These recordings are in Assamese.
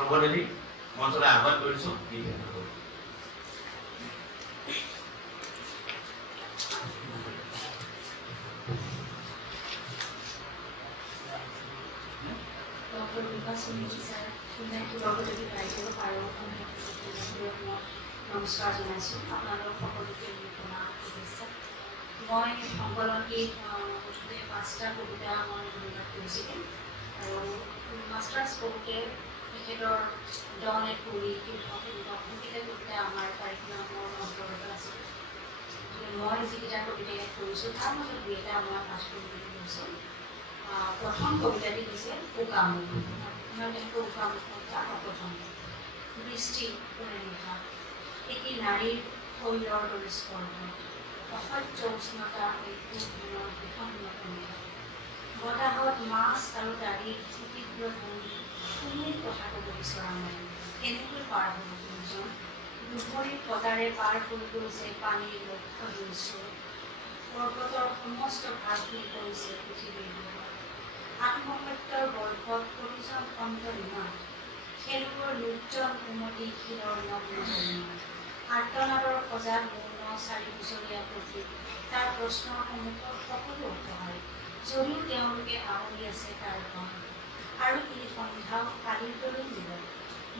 সৰ্বদেৱী মঞ্চলৈ আহ্বান কৰিছো। নমস্কাৰ জনাইছোঁ আপোনালোক সকলোকে শুভেচ্ছা। মই সংকলনটিত মুঠতে 5টা কবিতা মই অনুবাদ কৰিছিলোঁ আৰু মাষ্টাৰ্ছ কৰোঁতে তেখেতৰ ডন এট পুৰী শীৰ্ষক সংগীত কবিতা আমাৰ কাৰিকুলামৰ অন্তৰ্গত আছিল। মই যিকেইটা কবিতা ইয়াত কৰিছোঁ তাৰ মাজত দুই এটা মই পাঠ কৰিবলৈ লৈছোঁ। প্ৰথম কবিতাটি হৈছে উকামুখ। মই তেখেতৰ উকামুখ প্ৰথম বৃষ্টি কোনে নিশা এটি নাৰীৰ শৰীৰৰ দৰে স্পৰ্শ অসহ্য উষ্ণতা বতাহত মাছ আৰু দাড়িৰ তীব্ৰ ভংগী কোনোৱে কথা ক'ব বিচৰা নাই। কেনেকৈ পাৰ হ'ব কোনজন দুভৰি পতাৰে পাৰ কৰি গৈছে পানীৰ লক্ষ্য দৃশ্য পৰ্বতৰ সমস্ত ভাগ হৈ পৰিছে পৃথিৱীৰ আত্মসত্যৰ বৰ্ষত প্ৰতিজন অন্তৰীমা খেলুৱৰ লোকজন উমতি শিৰৰ নগ্ন আৰ্তনাদৰ সজাত মৌন 4 বছৰীয়া প্ৰতি তাৰ প্ৰশ্নৰ সন্মুখত সকলো অসহায় যদিও তেওঁলোকে আৱৰি আছে তাৰ ধন আৰু এই সন্ধ্যাও কালিৰ দৰে নিৰৱ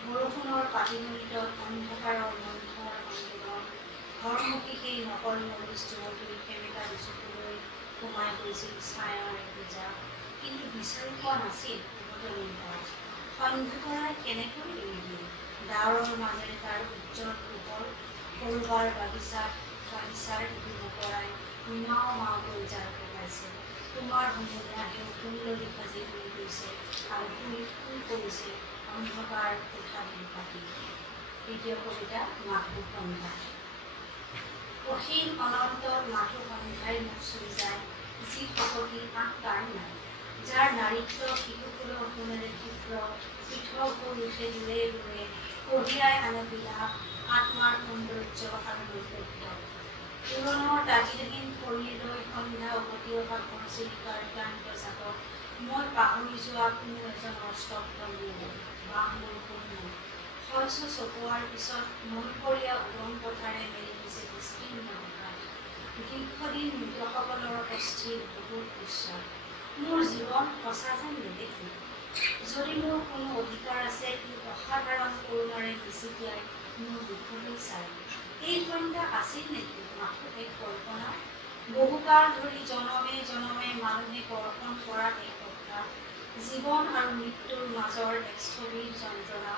বৰষুণৰ পাতিনলিত অন্ধকাৰৰ মন্থৰ আন্দোলন ঘৰমুখী সেই নকল নলিচ যুৱতীৰ সেমেকা দুচকুলৈ সোমাই গৈছিল ছায়াৰ পূজা কিন্তু বিচাৰি পোৱা নাছিল উভতনিৰ পৰা অন্ধকাৰাই কেনেকৈ এৰি দিয়ে ডাৱৰৰ মাজেৰে তাৰ উজ্জ্বল পোহৰ সৰুবাৰ বাগিচাৰ ইটো নকৰাই মাও মাওকৈ জাৰ পেলাইছে তোমাৰ সমুদ্ৰাহেও ফুললৰি সাজি হৈ গৈছে আৰু শুই পৰিছে অন্ধকাৰ কোঠাবোৰ পাতি। দ্বিতীয় কবিতা মাথো সন্ধ্যা। অসীম অনন্ত মাথো সন্ধ্যাই মোক চুই যায় যি শকতি তাৰ নাই যাৰ নাৰীত্ব শিশুকুলৰ সোণেৰে ক্ষিপ্ৰ পৃথক হৈ উঠে দূৰে দূৰে কঢ়িয়াই আনে বিলাস আত্মাৰ সৌন্দৰ্য আৰু নৈকট্য পুৰণৰ তাগিদহীন শৰীৰলৈ সন্ধ্যা উভতি অহা ঘৰচিৰিকাৰ ক্লান্ত জাতক মই পাহৰি যোৱা কোনো এজনৰ স্তব্ধ বাহ মোৰ পূৰ্ণ শস্য চপোৱাৰ পিছত নৈপৰীয়া উদং পথাৰে মেলি দিছে বিস্তীৰ্ণ ভাষা দীৰ্ঘদিন মৃতসকলৰ অস্থিৰ বহুত বিশ্বাস মোৰ জীৱন সঁচা যেন নেদেখো যদি মোৰ কোনো অধিকাৰ আছে কি অসাধাৰণ কৰোণাৰে বিচিতিয়াই মোৰ দুখলৈ চাই এই সন্ধ্যা আছিল নেকি মাথো এক কল্পনা বহুকাল ধৰি জনমে জনমে মানুহে কৰ্ষণ কৰা এক অভ্যাস জীৱন আৰু মৃত্যুৰ মাজৰ এক স্থবিৰ যন্ত্ৰণা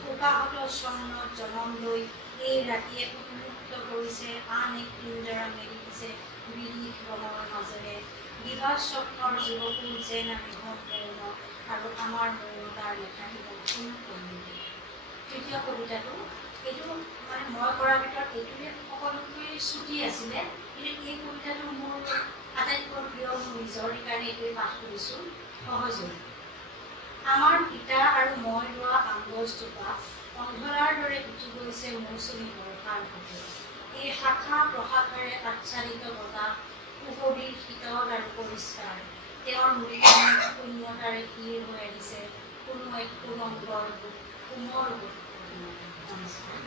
শোকাহত স্বৰ্ণত জনম লৈ এই ৰাতিয়ে উন্মুক্ত কৰিছে আন এক পিঞ্জৰা মেলি দিছে বিৰিখ বনৰ মাজেৰে বিবাহ স্বপ্নৰ জীৱকুল যেন আমি সম্পূৰ্ণ আৰু আমাৰ মৌনতাৰ লেখাখিনি সম্পূৰ্ণ কৰি তৃতীয় কবিতাটো এইটো মানে মই কৰাৰ ভিতৰত এইটোৱে সকলোতকৈ ছুটি আছিলে কিন্তু এই কবিতাটো মোৰ আটাইতকৈ প্ৰিয় মোৰ নিজৰ কাৰণে এইটোৱে পাঠ কৰিছোঁ সহজ হৈ আমাৰ পিতা আৰু মই ৰোৱা আম্বজোপা অন্ধৰাৰ দৰে উঠি গৈছে মৌচুমী বৰ্ষাৰ ভাৱে এই শাখা প্ৰশাখাৰে আচ্ছাদিত বতাহ সুগভীৰ শীতল আৰু পৰিষ্কাৰ তেওঁৰ মৃত্যু শূন্যতাৰে ক্ষীৰ হৈ আহিছে কোনো এক সুৰংগৰ কোমৰ নমস্কাৰ।